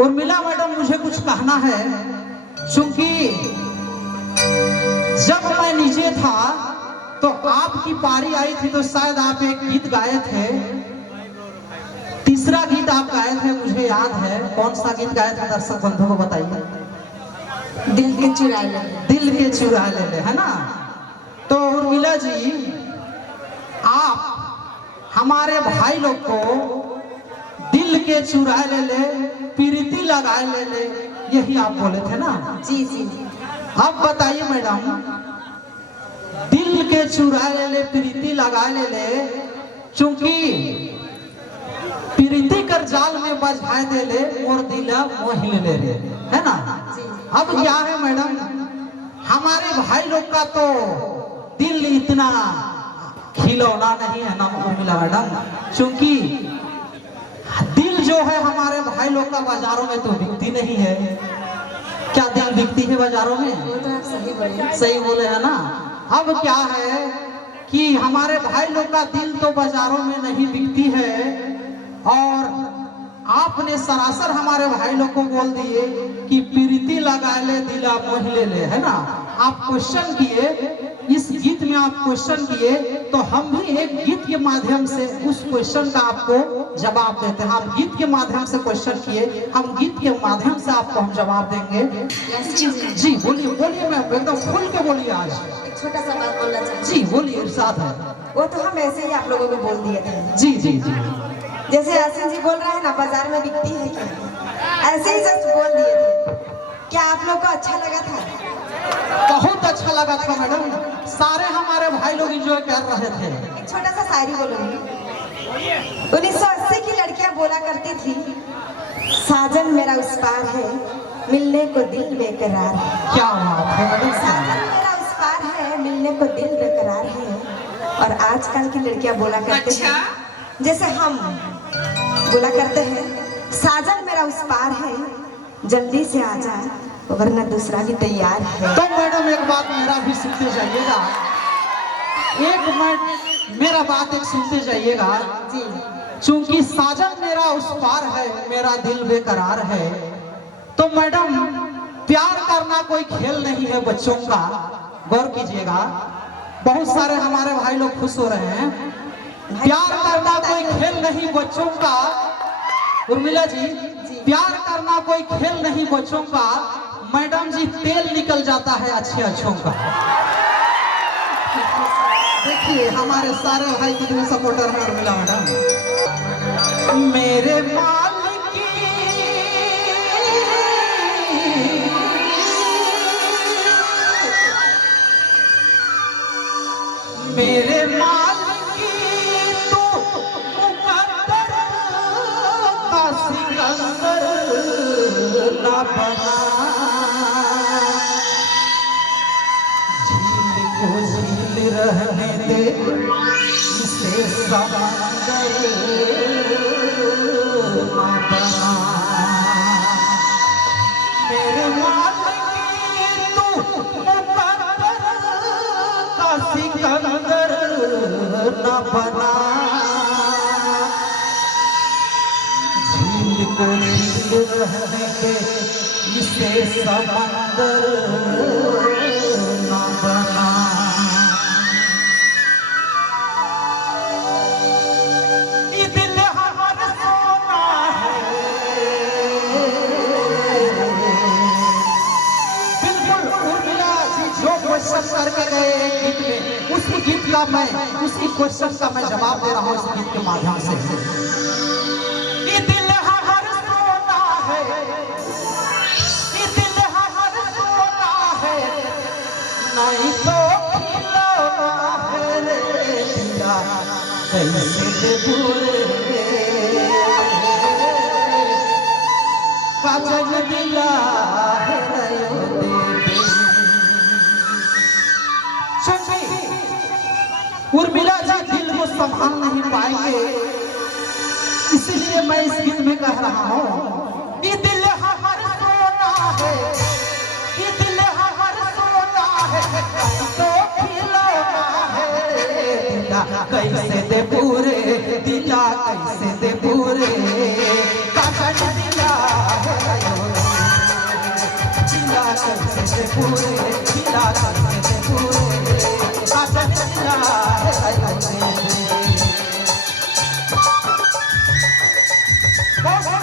Urmila madam मुझे कुछ कहना है, क्योंकि जब मैं नीचे था तो आपकी पारी आई थी तो शायद आप एक गीत गाए थे। तीसरा गीत आप गाए थे मुझे याद है, कौन सा गीत गाए थे दर्शक बंधु को बताइए। दिल के चुरा ले, दिल के चुरा ले, है ना। तो उर्मिला जी, आप हमारे भाई लोग को दिल के चुरा ले, प्रीति लगा ले, यही आप बोले थे ना। जी जी। अब बताइए मैडम, दिल के चुरा ले, प्रीति लगा ले, क्योंकि प्रीति कर जाल में बझाए दे ले, मोर दिला मोहिल ले रे, है ना। अब क्या है मैडम, हमारे भाई लोग का तो दिल इतना खिलौना नहीं है ना उर्मिला मैडम, क्योंकि दिल जो है हमारे भाई लोग का बाजारों में तो बिकती नहीं है। क्या दिल बिकती है बाजारों में? वो तो आप सही बोले। सही बोले है ना। अब क्या है कि हमारे भाई लोग का दिल तो बाजारों में नहीं बिकती है, और आपने सरासर हमारे भाई लोग को बोल दिए कि प्रीति लगा ले दिला मोह ले, है ना। आप क्वेश्चन किए, इस गीत में आप क्वेश्चन किए, तो हम भी एक गीत के माध्यम से उस क्वेश्चन का आपको जवाब देते हैं। आप गीत के माध्यम से क्वेश्चन किए, हम गीत के माध्यम से आपको हम जवाब देंगे। जी बोलिए बोलिए मैम, एकदम खुल के बोलिए। आज एक छोटा सा बात बोलना चाहती हूँ। जी बोलिए, इरशाद है। वो तो हम ऐसे ही आप लोगों को बोल दिए थे। जी जी जी। जैसे आसिन जी बोल रहे हैं ना, बाजार में बिकती है क्या, ऐसे ही जस्ट बोल दिए थे। क्या आप लोग को अच्छा लगा था? बहुत अच्छा लगा था मैडम, सारे हमारे भाई लोग एंजॉय कर रहे थे। एक छोटा सा शायरी बोलूंगी। 1980 की लड़कियां बोला करती थी, साजन मेरा उस पार है, मिलने को दिल बेकरार है। क्या बात है मैडम। साजन मेरा उस पार है, मिलने को दिल बेकरार है। और आजकल की लड़कियां बोला करते हैं, जैसे हम बोला करते हैं, साजन मेरा उस पार है, जल्दी से आ जा वरना दूसरा भी तैयार है। तो मैडम एक बात मेरा भी सुनते जाइएगा, एक मिनट मेरा बात एक सुनते जाइएगा जी। चूंकि साजन मेरा उस पार है, मेरा दिल बेकरार है, तो मैडम प्यार करना कोई खेल नहीं है बच्चों का। गौर कीजिएगा, बहुत सारे हमारे भाई लोग खुश हो रहे हैं। प्यार करना कोई खेल नहीं बच्चों का। उर्मिला जी, प्यार करना कोई खेल नहीं बच्चों का। मैडम जी, तेल निकल जाता है अच्छे अच्छों का। देखिए हमारे सारे भाई कितने सपोर्टर हैं उर्मिला मैडम। मेरे मालिक मेरे मालिक तू मुकद्दर का सिकंदर ना बना, झील को झील रहने दे, इसे समंदर ना बना। मेरे मालिक तू मुकद्दर का सिकंदर ना बना, झील को झील रहने दे, इसे समंदर ना बना। ये दिल हमारा सोना है, बिल्कुल उर्मिला जी जो क्वेश्चन करके गए गीत में, उसी गीत का मैं, उसी क्वेश्चन का मैं जवाब दे रहा हूँ इस गीत के माध्यम से। ये दिल हमारा सोना है, ये दिल हमारा सोना है, नहीं तो खिलौना है रे दिला, कैसे दे बुरे काजल दिला है रे देवी। उर्मिला जी दिल को संभाल नहीं पाएंगे, इसीलिए मैं इस गीत में कह रहा हूँ, ये दिल हमारा सोना है, ये दिल हमारा सोना है, तो खिलौना है दिला, कैसे दे पूरे दिला, कैसे दे पूरे काजल दिला है। कैसे पूरे दिला कैसे पूरे साजन दिला है कैसे बहुत